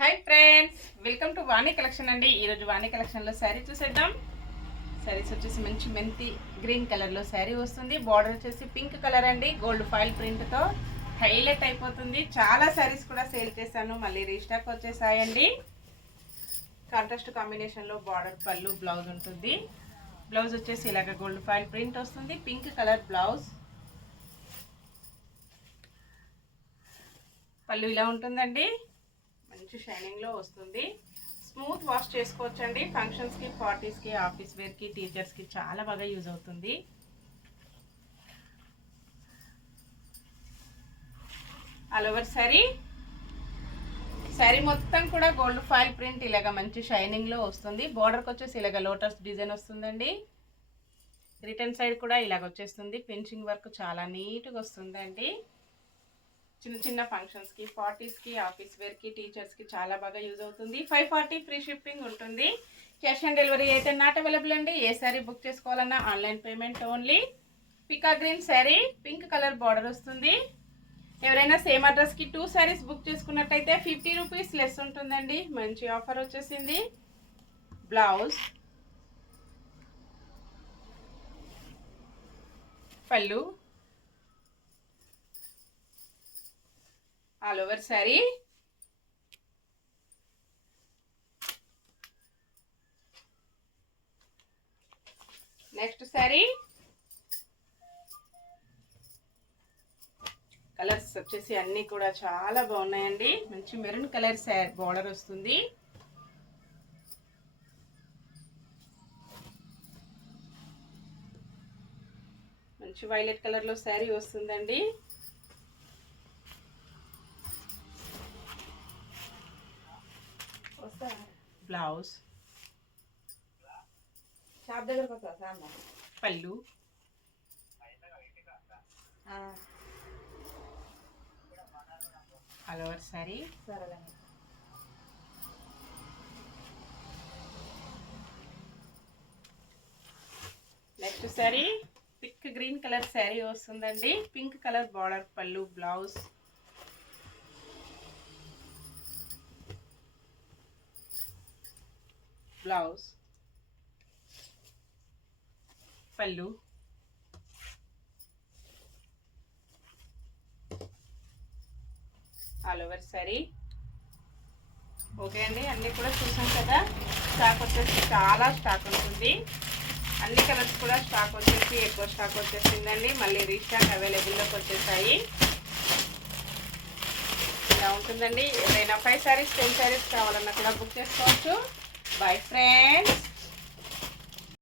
Hi friends, welcome to Vani collection అండి. ఈరోజు వాణి కలెక్షన్లో శారీ చూసేద్దాం. శారీస్ వచ్చేసి మంచి మెంతి గ్రీన్ కలర్లో శారీ వస్తుంది. బార్డర్ వచ్చేసి పింక్ కలర్ అండి, గోల్డ్ ఫాయిల్ ప్రింట్తో హైలైట్ అయిపోతుంది. చాలా శారీస్ కూడా సేల్ చేశాను, మళ్ళీ రీస్టాక్ వచ్చేసాయండి. కాంట్రాస్ట్ కాంబినేషన్లో బార్డర్ పళ్ళు బ్లౌజ్ ఉంటుంది. బ్లౌజ్ వచ్చేసి ఇలాగ గోల్డ్ ఫాయిల్ ప్రింట్ వస్తుంది, పింక్ కలర్ బ్లౌజ్. పళ్ళు ఇలా ఉంటుందండి, మంచి షైనింగ్లో వస్తుంది. స్మూత్ వాష్ చేసుకోవచ్చండి. ఫంక్షన్స్కి, పార్టీస్కి, ఆఫీస్ వేర్కి, టీచర్స్కి చాలా బాగా యూజ్ అవుతుంది. ఆల్ ఓవర్ శారీ మొత్తం కూడా గోల్డ్ ఫాయిల్ ప్రింట్ ఇలాగ మంచి షైనింగ్లో వస్తుంది. బార్డర్కి వచ్చేసి ఇలాగ లోటస్ డిజైన్ వస్తుందండి. రిటర్న్ సైడ్ కూడా ఇలాగ వచ్చేస్తుంది. ఫినిషింగ్ వర్క్ చాలా నీట్గా వస్తుందండి. చిన్న చిన్న ఫంక్షన్స్కి, పార్టీస్కి, ఆఫీస్ వేర్కి, టీచర్స్కి చాలా బాగా యూజ్ అవుతుంది. 540 ఫ్రీ షిప్పింగ్ ఉంటుంది. క్యాష్ ఆన్ డెలివరీ అయితే నాట్ అవైలబుల్ అండి. ఏ శారీ బుక్ చేసుకోవాలన్నా ఆన్లైన్ పేమెంట్ ఓన్లీ. పికా green sari, pink colour border వస్తుంది. ఎవరైనా సేమ్ అడ్రస్కి 2 శారీస్ బుక్ చేసుకున్నట్టయితే 50 రూపీస్ లెస్ ఉంటుందండి. మంచి ఆఫర్ వచ్చేసింది. బ్లౌజ్, పళ్ళు, all over sari. Next sari colours వచ్చేసి అన్నీ కూడా చాలా బాగున్నాయండి. మంచి మెరూన్ కలర్ బార్డర్ వస్తుంది. మంచి వైలెట్ కలర్లో శారీ వస్తుందండి. బ్లౌజ్, పళ్ళు, all over sari. Next sari thick green colour sari వస్తుందండి. పింక్ కలర్ బార్డర్, పళ్ళు, బ్లౌజ్, బ్లౌజ్, పళ్ళు, ఆల్ ఓవర్ శారీ. ఓకే అండి, అన్నీ కూడా చూసాం కదా. స్టాక్ వచ్చేసి చాలా స్టాక్ ఉంటుంది. అన్ని కలర్స్ కూడా స్టాక్ వచ్చేసి ఎక్కువ స్టాక్ వచ్చేసిందండి. మళ్ళీ రీస్టాక్ అవైలబుల్లోకి వచ్చేసాయి. ఇలా ఉంటుందండి. ఏదైనా 5 శారీస్ 10 శారీస్ కావాలన్నా కూడా బుక్ చేసుకోవచ్చు. Bye friends.